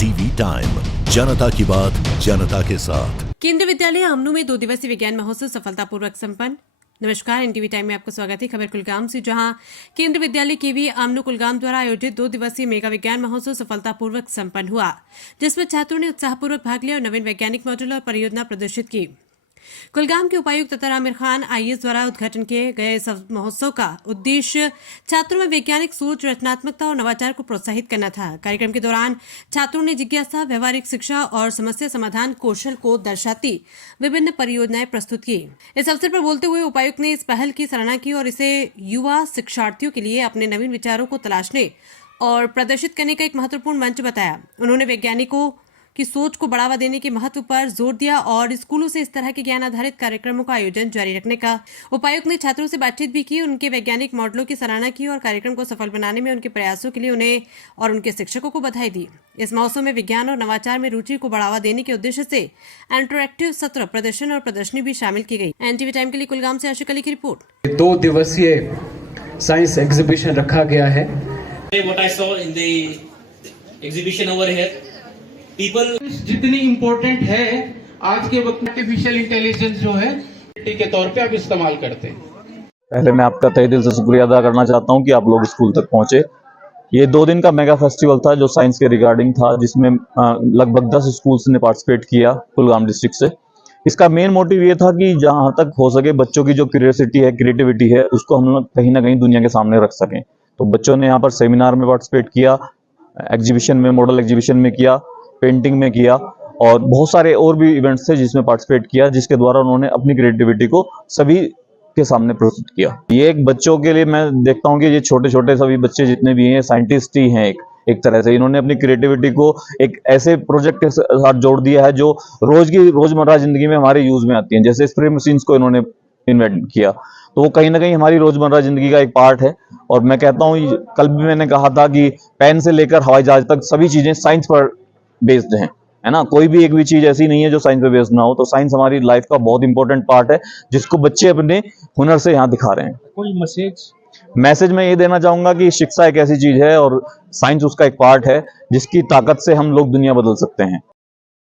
TV time, जनता की बात जनता के साथ। केंद्रीय विद्यालय आमनू में 2 दिवसीय विज्ञान महोत्सव सफलतापूर्वक संपन्न। नमस्कार, एनटीवी टाइम में आपका स्वागत है। खबर कुलगाम से, जहां केंद्रीय विद्यालय केवी आमनू कुलगाम द्वारा आयोजित 2 दिवसीय मेगा विज्ञान महोत्सव सफलतापूर्वक संपन्न हुआ, जिसमें छात्रों ने उत्साहपूर्वक भाग लिया और नवीन वैज्ञानिक मॉडल और परियोजना प्रदर्शित की। कुलगाम के उपायुक्त ततर आमिर खान आईएएस द्वारा उद्घाटन किए गए इस महोत्सव का उद्देश्य छात्रों में वैज्ञानिक सोच, रचनात्मकता और नवाचार को प्रोत्साहित करना था। कार्यक्रम के दौरान छात्रों ने जिज्ञासा, व्यवहारिक शिक्षा और समस्या समाधान कौशल को दर्शाती विभिन्न परियोजनाएं प्रस्तुत की। इस अवसर पर बोलते हुए उपायुक्त ने इस पहल की सराहना की और इसे युवा शिक्षार्थियों के लिए अपने नवीन विचारों को तलाशने और प्रदर्शित करने का एक महत्वपूर्ण मंच बताया। उन्होंने वैज्ञानिकों की सोच को बढ़ावा देने के महत्व पर जोर दिया और स्कूलों से इस तरह के ज्ञान आधारित कार्यक्रमों का आयोजन जारी रखने का। उपायुक्त ने छात्रों से बातचीत भी की, उनके वैज्ञानिक मॉडलों की सराहना की और कार्यक्रम को सफल बनाने में उनके प्रयासों के लिए उन्हें और उनके शिक्षकों को बधाई दी। इस महोत्सव में विज्ञान और नवाचार में रुचि को बढ़ावा देने के उद्देश्य से इंटरैक्टिव सत्र, प्रदर्शन और प्रदर्शनी भी शामिल की गई। एनटीवी टाइम के लिए कुलगाम से आशिक अली की रिपोर्ट। 2 दिवसीय साइंस एग्जीबिशन रखा गया है। What I saw in the exhibition over here, people जितनी इम्पोर्टेंट है आज के वक्त में आर्टिफिशियल इंटेलिजेंस जो है के तौर पे आप इस्तेमाल करते हैं। पहले मैं आपका तहे दिल से शुक्रिया अदा करना चाहता हूं कि आप लोग स्कूल तक पहुंचे। ये 2 दिन का मेगा फेस्टिवल था जो साइंस के रिगार्डिंग था, जिसमें लगभग 10 स्कूल्स ने पार्टिसिपेट किया कुलगाम डिस्ट्रिक्ट से। इसका मेन मोटिव ये था कि जहां तक हो सके बच्चों की जो क्यूरियोसिटी है, क्रिएटिविटी है, उसको हम लोग कहीं ना कहीं दुनिया के सामने रख सकें। तो बच्चों ने यहाँ पर सेमिनार में पार्टिसिपेट किया, एग्जीबिशन में, मॉडल एग्जीबिशन में किया, पेंटिंग में किया और बहुत सारे और भी इवेंट्स थे जिसमें पार्टिसिपेट किया, जिसके द्वारा उन्होंने अपनी क्रिएटिविटी को सभी के सामने प्रस्तुत किया। ये एक बच्चों के लिए मैं देखता हूँ कि ये छोटे छोटे सभी बच्चे जितने भी हैं साइंटिस्ट ही हैं। एक तरह से इन्होंने अपनी क्रिएटिविटी को एक ऐसे प्रोजेक्ट के साथ जोड़ दिया है जो रोजमर्रा जिंदगी में हमारे यूज में आती हैं। जैसे स्प्रे मशीन्स को इन्होंने इन्वेंट किया, तो वो कहीं ना कहीं हमारी रोजमर्रा जिंदगी का एक पार्ट है। और मैं कहता हूँ, कल भी मैंने कहा था कि पेन से लेकर हवाई जहाज तक सभी चीजें साइंस पर बेस्ड हैं, है ना। कोई भी एक भी चीज ऐसी नहीं है जो साइंस पे बेस्ड ना हो। तो साइंस हमारी लाइफ का बहुत इंपॉर्टेंट पार्ट है, जिसको बच्चे अपने हुनर से यहाँ दिखा रहे हैं। कोई मैसेज मैं ये देना चाहूंगा कि शिक्षा एक ऐसी चीज है और साइंस उसका एक पार्ट है जिसकी ताकत से हम लोग दुनिया बदल सकते हैं।